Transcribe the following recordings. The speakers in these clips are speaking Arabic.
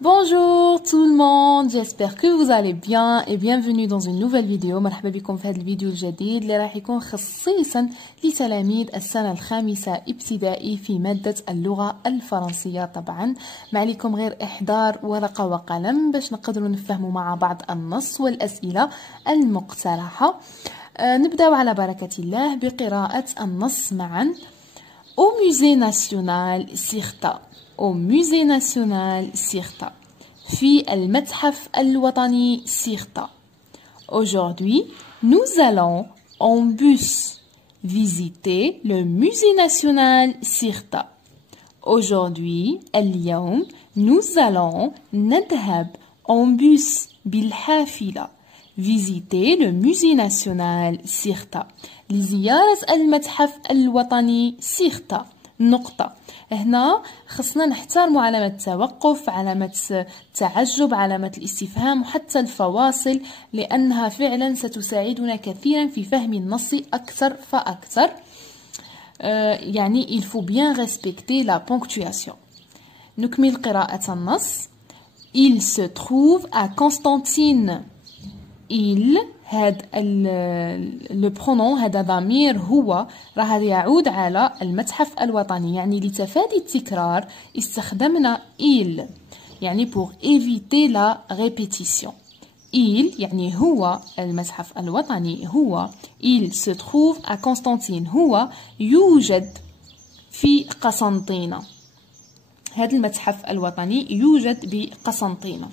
Bonjour tout le monde, j'espère que vous allez bien et bienvenue dans une nouvelle vidéo. مرحبا بكم في هذا الفيديو الجديد اللي راح يكون خصيصا لتلاميذ السنة الخامسة ابتدائي في مادة اللغة الفرنسية. طبعا ما عليكم غير إحضار ورقة وقلم باش نقدروا نفهموا مع بعض النص والأسئلة المقترحة. نبدأ على بركة الله بقراءة النص معا. Au musée national Cirta. Au musée national Cirta. في المتحف الوطني Cirta. Aujourd'hui, nous allons en bus visiter le musée national Cirta. Aujourd'hui, اليوم, nous allons نذهب en bus بالحافلة visiter le musée national Cirta. لزيارة المتحف الوطني Cirta. نقطة. هنا خصنا نحترموا علامة التوقف، علامة التعجب، علامة الاستفهام وحتى الفواصل، لأنها فعلا ستساعدنا كثيرا في فهم النص أكثر فأكثر. يعني il faut bien respecter la ponctuation. نكمل قراءة النص. Il se trouve à Constantine. Il هاد لو برونون هذا ضمير هو راه يعود على المتحف الوطني، يعني لتفادي التكرار استخدمنا il يعني pour éviter la répétition. il يعني هو المتحف الوطني هو il se trouve à Constantine هو يوجد في قسنطينة. هذا المتحف الوطني يوجد بقسنطينة.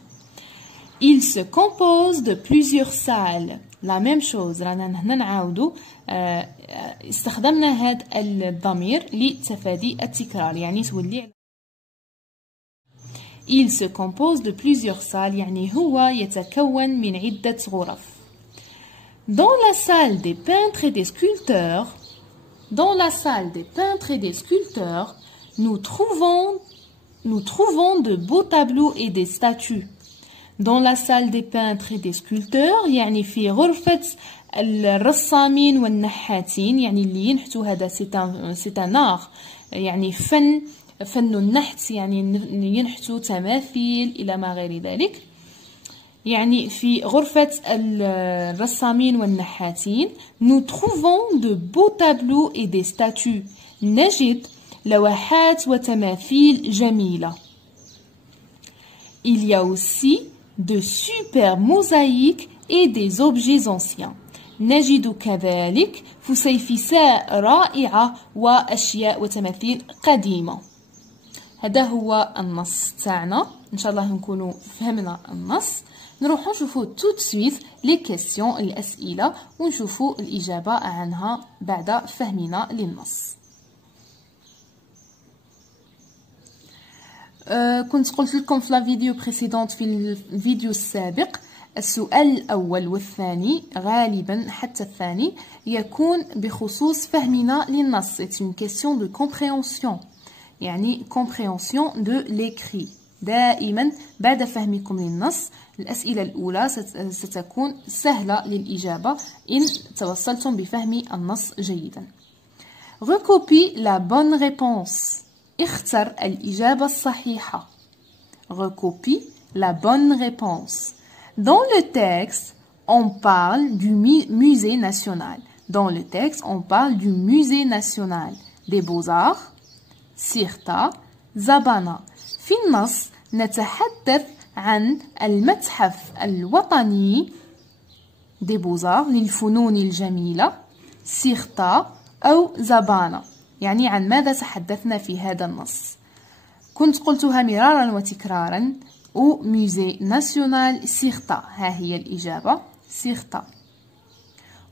Il se compose de plusieurs salles. La même chose رانا هنا نعاودو استخدمنا هذا الضمير لتفادي التكرار، يعني تولي Il se compose de plusieurs salles يعني هو يتكون من عدة غرف. Dans la salle des peintres et des sculpteurs, dans la salle des peintres et des sculpteurs, nous trouvons de beaux tableaux et des statues. Dans la salle des peintres et des sculpteurs يعني في غرفة الرسامين والنحاتين، يعني اللي ينحتوا هذا c'est un art، يعني فن النحت، يعني ينحتوا تماثيل إلى ما غير ذلك. يعني في غرفة الرسامين والنحاتين nous trouvons de beaux tableaux et des statues. نجد لوحات وتماثيل جميلة. Il y a aussi de super mosaïques et des objets anciens. نجد كذلك فسيفساء رائعة وأشياء وتماثيل قديمة. هذا هو النص تاعنا، إن شاء الله نكونوا فهمنا النص. نروحوا نشوفوا tout de suite les questions الأسئلة ونشوفوا الإجابة عنها بعد فهمنا للنص. كنت قلت لكم في الفيديو بريسيدونت في الفيديو السابق السؤال الأول والثاني غالبا حتى الثاني يكون بخصوص فهمنا للنص. C'est une question de compréhension، يعني compréhension de l'écrit. دائما بعد فهمكم للنص الأسئلة الأولى ستكون سهلة للإجابة إن توصلتم بفهم النص جيدا. Recopie la bonne réponse. اختر الإجابة الصحيحة. Recopie la bonne réponse. Dans le texte, on parle du musée national. Dans le texte, on parle du musée national des beaux-arts, Cirta, Zabana. في النص نتحدث عن المتحف الوطني des beaux-arts للفنون الجميلة Cirta أو زبانة. يعني عن ماذا تحدثنا في هذا النص؟ كنت قلتها مرارا وتكرارا. au musée national Cirta. ها هي الإجابة Cirta.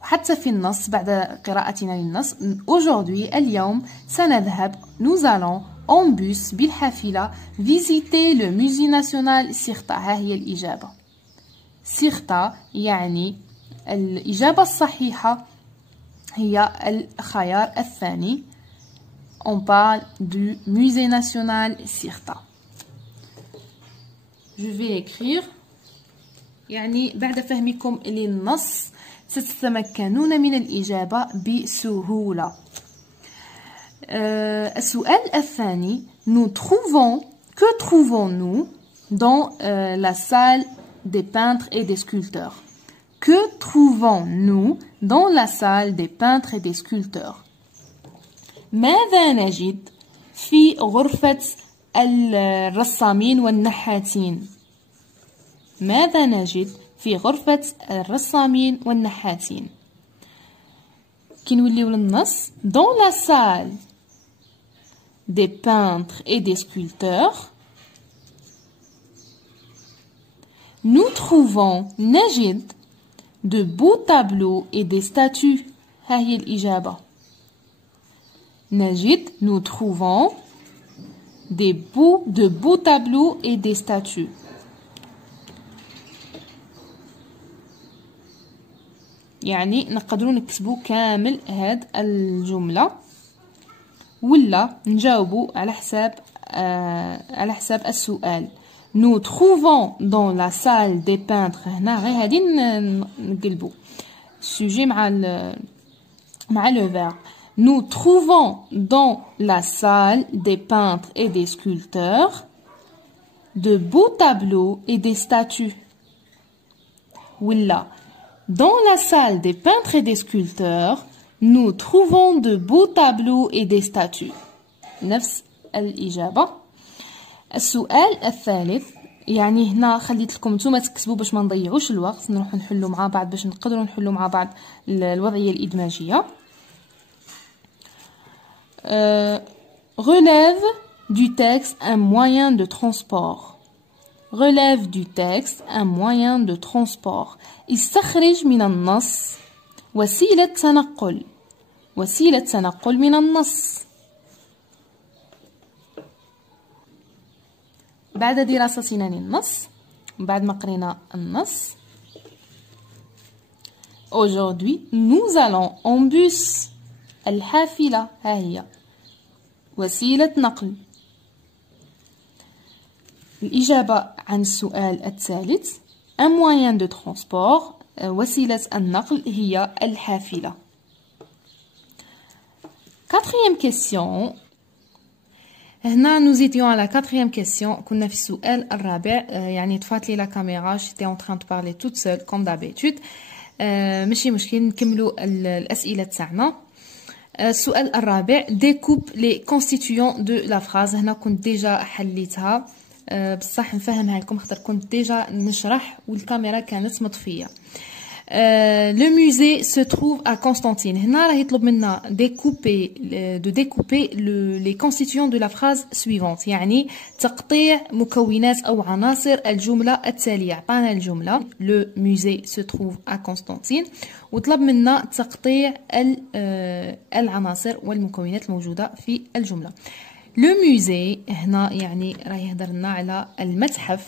وحتى في النص بعد قراءتنا للنص aujourd'hui اليوم سنذهب nous allons en bus بالحافلة visiter le musée national Cirta. ها هي الإجابة Cirta. يعني الإجابة الصحيحة هي الخيار الثاني. On parle du musée national Cirta. جو في écrire يعني بعد فهمكم للنص ستتمكنون من الإجابة بسهولة. السؤال الثاني: que trouvons-nous dans la salle des peintres et des sculpteurs? Que trouvons-nous dans la salle des peintres et des sculpteurs? ماذا نجد في غرفة الرسامين والنحاتين؟ ماذا نجد في غرفة الرسامين والنحاتين؟ كي نوليو للنص: dans la salle des peintres et des sculpteurs nous trouvons نجد de beaux tableaux et des statues. ها هي الإجابة. نجد nous trouvons de beaux tableaux et des statues. يعني نقدروا نكتبوا كامل هاد الجملة ولا نجاوبوا على حساب السؤال. nous trouvons dans la salle des peintres. هنا غير هادي نقلبوا السوجي مع le verbe. nous trouvons dans la salle des peintres et des sculpteurs de beaux tableaux et des statues. ولا dans la salle des peintres et des sculpteurs nous trouvons de beaux tableaux et des statues. نفس الإجابة. السؤال الثالث يعني هنا خليت لكم نتوما تكتبوا باش ما نضيعوش الوقت، نروح نحلوا مع بعض باش نقدروا نحلوا مع بعض الوضعية الإدماجية. relève du texte un moyen de transport. relève du texte un moyen de transport. استخرج من النص وسيلة تنقل. وسيلة تنقل من النص. بعد دراستنا للنص، بعد ما قرينا النص، aujourd'hui nous allons en bus. الحافلة ها هي وسيلة نقل. الإجابة عن السؤال الثالث un moyen de transport. وسيلة النقل هي الحافلة. quatrième question. هنا nous étions à la quatrième question. كنا في السؤال الرابع. يعني طفات لي لا كاميرا، j'étais en train de parler toute seule comme d'habitude. ماشي مشكل، نكملوا الأسئلة تاعنا. السؤال الرابع: découpe les constituants de la phrase. هنا كنت ديجا حليتها بصح نفهمها لكم خاطر كنت ديجا نشرح والكاميرا كانت مطفيه. Le musée se trouve à Constantine. هنا راه يطلب منا de découper les constituants de la phrase suivante. يعني تقطيع مكونات أو عناصر الجملة التالية. عطانا الجملة le musée se trouve à Constantine وطلب منا تقطيع العناصر والمكونات الموجودة في الجملة. le musée هنا يعني راه يهضر لنا على المتحف.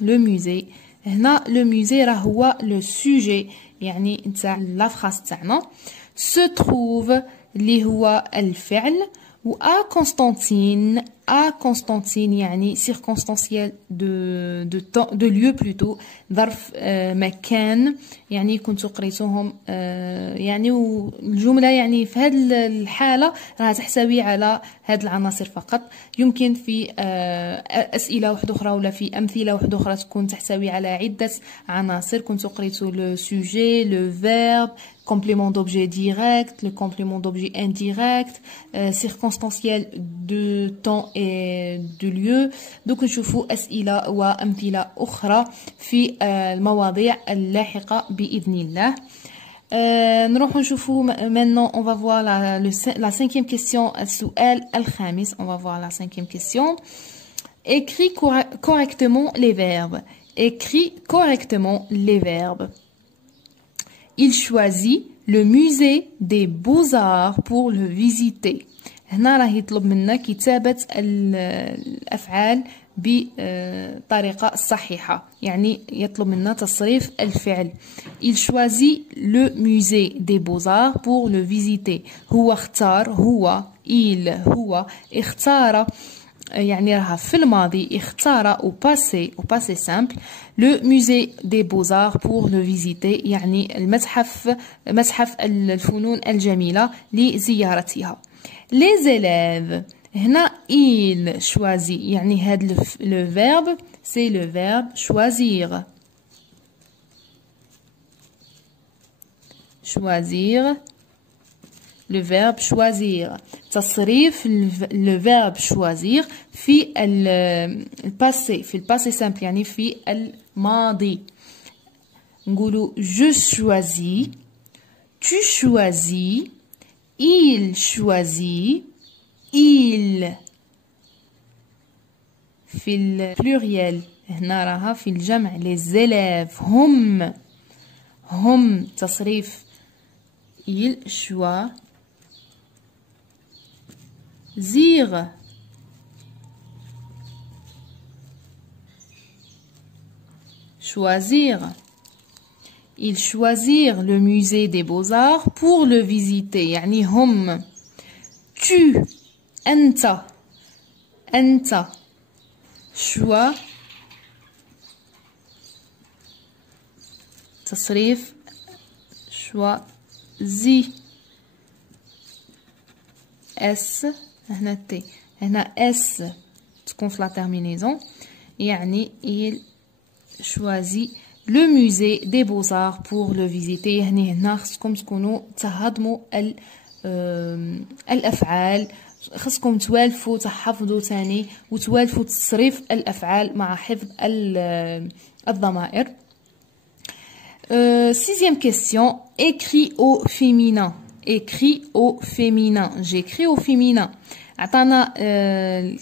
le musée هنا لو ميوزي راه هو لو سوجي يعني نتاع لا فراس تاعنا. سو تروف اللي هو الفعل، و كونستانتين يعني سيركونستانسيال دو ليو بلوتو، ظرف مكان يعني كنتو قريتوهم يعني. والجمله يعني في هذه الحاله راها تحتوي على هاد العناصر فقط. يمكن في اسئله واحده اخرى ولا في امثله واحده اخرى تكون تحتوي على عده عناصر. كنتو قريتو لو سوجي، لو فيرب، complément d'objet direct, le complément d'objet indirect, circonstanciel de temps et de lieu. دوك نشوفوا أسئلة وأمثلة أخرى في المواضيع اللاحقة بإذن الله. نروح نشوفوا maintenant on va voir la cinquième question. السؤال الخامس. on va voir la cinquième question. écris correctement les verbes. écris correctement les verbes. Il choisit le musée des beaux-arts pour le visiter. هنا راه يطلب منا كتابة الأفعال بطريقة صحيحة، يعني يطلب منا تصريف الفعل. Il choisit le musée des beaux-arts pour le visiter. هو اختار، هو اختار يعني راها في الماضي اختار au passé simple le musée des beaux-arts pour le visiter يعني متحف الفنون الجميلة لزيارتها. les élèves هنا il choisit يعني هاد le verbe c'est le verbe choisir. choisir le verbe choisir. تصريف le verbe choisir في الباسي في الباسي simple يعني في الماضي. نقولوا je choisis, tu choisis, il choisit, il. في البلوريال هنا راها في الجمع les élèves هم تصريف il choisir. choisir. Ils choisirent le musée des beaux-arts pour le visiter. يعني هم. tu أنت choix تصريف choisi اس هنا تي هنا اس تكون في لا تيرمينيزون يعني il choisit le musée des beaux-arts pour le visiter. يعني هنا خصكم تكونوا تهضموا الافعال، خصكم توالفوا تحفظوا ثاني وتوالفوا تصريف الافعال مع حفظ الضمائر. Sixième question, écrit au féminin. Écrit au féminin. J'écris au féminin. عطانا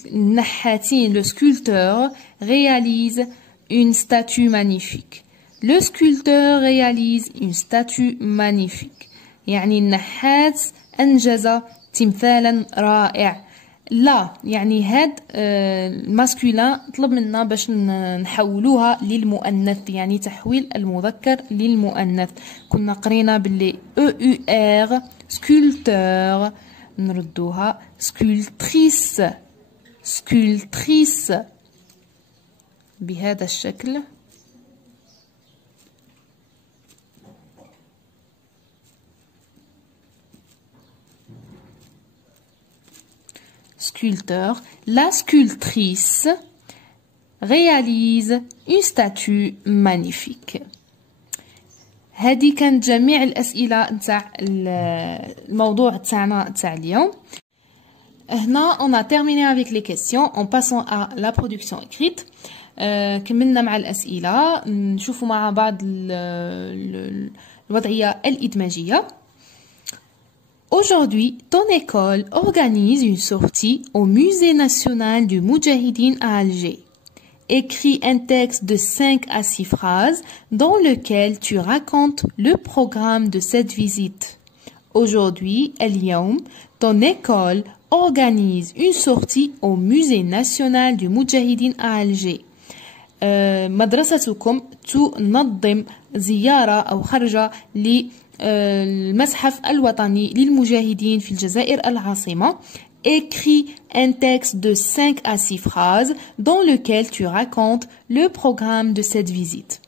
النحاتين le sculpteur réalise une statue magnifique. Le sculpteur réalise une statue magnifique. يعني النحات أنجز تمثالا رائع. لا يعني هاد الماسكولين طلب منا باش نحولوها للمؤنث، يعني تحويل المذكر للمؤنث. كنا قرينا باللي EUR sculpteur نردوها sculptrice بهذا الشكل. sculpteur, la sculptrice réalise une statue magnifique. هذه كانت جميع الأسئلة نتاع الموضوع تاعنا تاع اليوم. هنا on a terminé avec les questions en passant à la production écrite. كملنا مع الأسئلة، نشوفوا مع بعض الوضعية الإدماجية. Aujourd'hui, ton école organise une sortie au Musée national du Moudjahidine à Alger. Écris un texte de 5 à 6 phrases dans lequel tu racontes le programme de cette visite. Aujourd'hui, اليوم, ton école organise une sortie au Musée national du Moudjahidine à Alger. مدرستكم تنظم زيارة أو خرجة المتحف الوطني للمجاهدين في الجزائر العاصمة. Écris un texte de 5 à 6 phrases dans lequel tu racontes le programme de cette visite.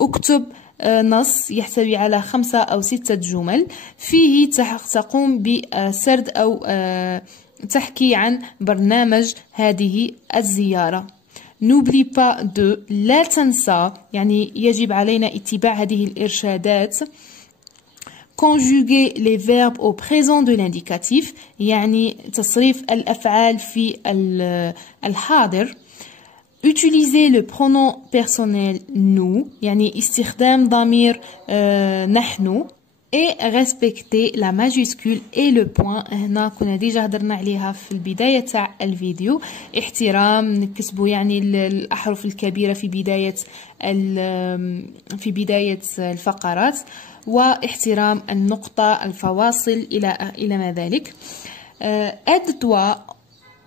اكتب نص يحتوي على 5 أو 6 جمل فيه تقوم بسرد أو تحكي عن برنامج هذه الزيارة. N'oublie pas de لا تنسى يعني يجب علينا اتباع هذه الإرشادات. Conjuguer les verbes au présent de l'indicatif يعني تصريف الأفعال في الحاضر. Utiliser le pronom personnel nous يعني استخدام ضمير نحن. Et respecter la majuscule et le point. هنا كنا ديجا هدرنا عليها في البداية تاع الفيديو. احترام نكتبوا يعني الأحرف الكبيرة في بداية الفقرات، واحترام النقطة الفواصل إلى ما ذلك. Aide-toi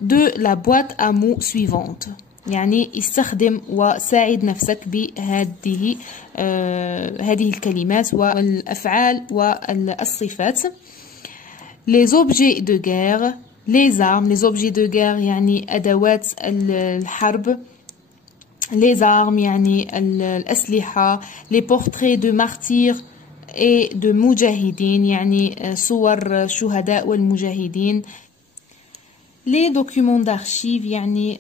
de la boîte à mots suivante يعني استخدم وساعد نفسك بهذه الكلمات والأفعال والصفات. Les objets de guerre, les armes les objets de guerre يعني أدوات الحرب les armes يعني الأسلحة les portraits de martyrs et de مجاهدين يعني صور شهداء والمجاهدين les documents d'archives يعني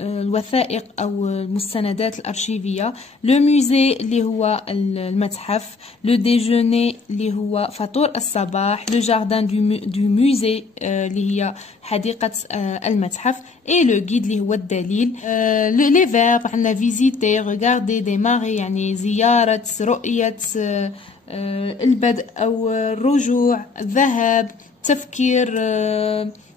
الوثائق أو المستندات الأرشيفية لو ميوزي اللي هو المتحف لو ديجوني اللي هو فطور الصباح لو جاردان دو موزي اللي هي حديقة المتحف اي لو غيد اللي هو الدليل لي فيرب عندنا فيزيتي ريغاردي ديماري يعني زيارة رؤية البدء أو الرجوع الذهاب تفكير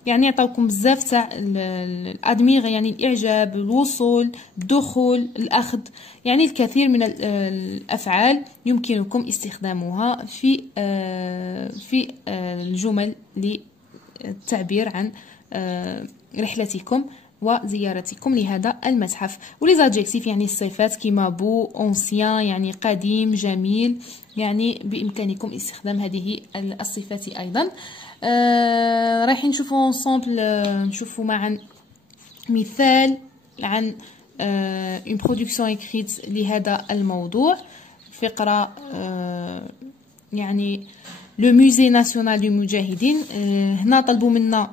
يعني يعطوكم بزاف تاع الادميغ يعني الاعجاب الوصول الدخول الاخذ يعني الكثير من الافعال يمكنكم استخدامها في الجمل للتعبير عن رحلتكم وزيارتكم لهذا المتحف ولي زادجيكتيف يعني الصفات كيما بو اونسيان يعني قديم جميل يعني بامكانكم استخدام هذه الصفات ايضا رايحين نشوفوا انصامبل نشوفوا معا مثال عن une production écrite لهذا الموضوع فقرة يعني لو موزي ناسيونال دو مجاهدين هنا طلبوا منا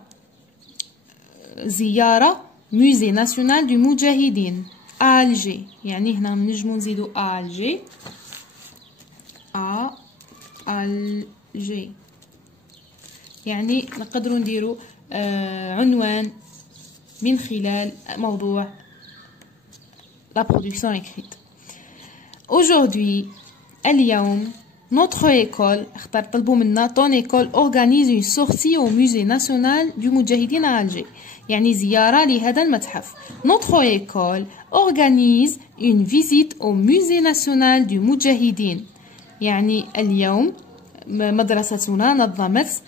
زيارة موزي ناسيونال دو مجاهدين ألجي يعني هنا نجمو نزيدو ألجي ألجي يعني نقدروا نديروا عنوان من خلال موضوع la production écrite. Aujourd'hui, اليوم notre école اختار طلبوا منا ton école organise une sortie au musée national du Moudjahidine à Alger يعني زيارة لهذا المتحف. Notre école organise une visite au musée national du Moudjahidine يعني اليوم مدرستنا نظمت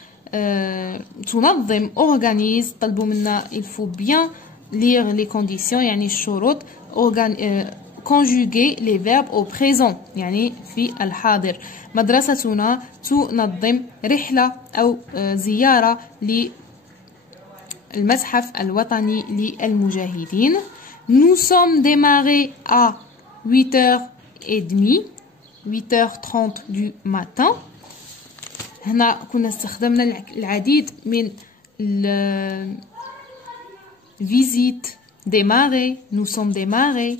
تنظم organise طلبوا منا il faut bien lire les conditions يعني الشروط conjuguer les verbes au présent يعني في الحاضر مدرستنا تنظم رحلة أو زيارة للمتحف الوطني للمجاهدين nous sommes démarrés à 8h30 8h30 du matin هنا كنا استخدمنا العديد من visite démarrer nous sommes démarrés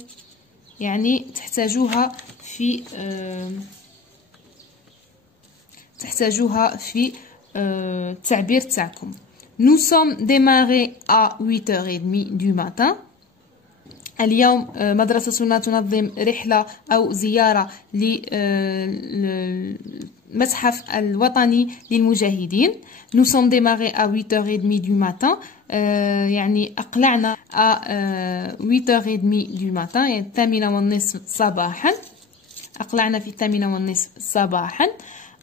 يعني تحتاجوها في التعبير تاعكم nous sommes démarrés à 8h30 du matin اليوم مدرستنا تنظم رحلة أو زيارة للمتحف الوطني للمجاهدين nous sommes démarrés à 8h30 du matin يعني أقلعنا à 8h30 du matin يعني 8:30 صباحا أقلعنا في 8:30 صباحا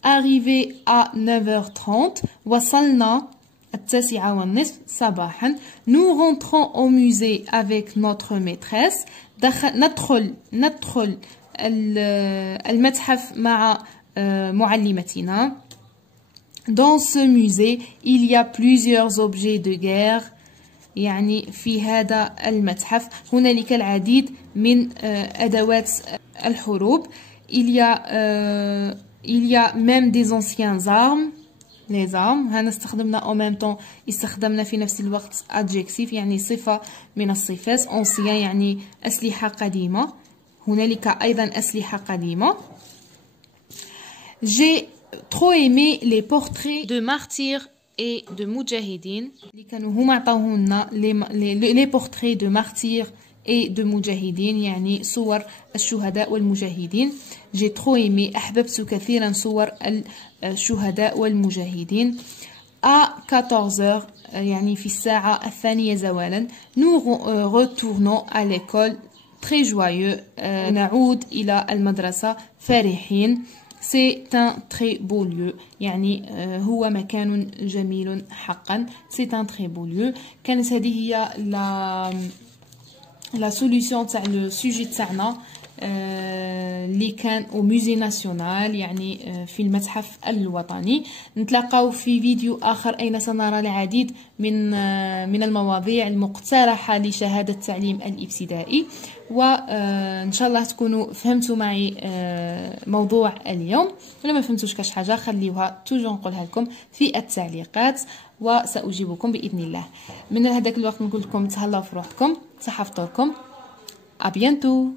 arrivé à 9h30 وصلنا 9:30 صباحا nous rentrons au musée avec notre maîtresse ندخل المتحف مع معلمتنا dans ce musée il y a plusieurs objets de guerre يعني في هذا المتحف هنالك العديد من أدوات الحروب il y a même des anciennes armes les armes هنا استخدمنا en même temps استخدمنا في نفس الوقت adjectif يعني صفة من الصفات ancien يعني أسلحة قديمة هنالك أيضا أسلحة قديمة j'ai trop aimé les portraits de martyrs et de مجاهدين اللي كانوا هما عطاوهولنا les portraits de martyrs et de مجاهدين يعني صور الشهداء والمجاهدين j'ai trop aimé أحببت كثيرا صور الشهداء والمجاهدين à 14h يعني في الساعة الثانية زوالا nous retournons à l'école très joyeux نعود إلى المدرسة فرحين c'est un très beau lieu يعني هو مكان جميل حقا c'est un très beau lieu كانت هذه هي لا سوليوشن تاع لو سوجي تاعنا اللي كان او موزي ناسيونال، يعني في المتحف الوطني. نتلاقاو في فيديو آخر أين سنرى العديد من المواضيع المقترحة لشهادة التعليم الابتدائي. وإن شاء الله تكونوا فهمتوا معي موضوع اليوم، ولا ما فهمتوش كاش حاجة خليوها توجور نقولها لكم في التعليقات وسأجيبكم بإذن الله. من هذاك الوقت نقول لكم تهلاو في روحكم، صحة فطوركم، أبيانتو.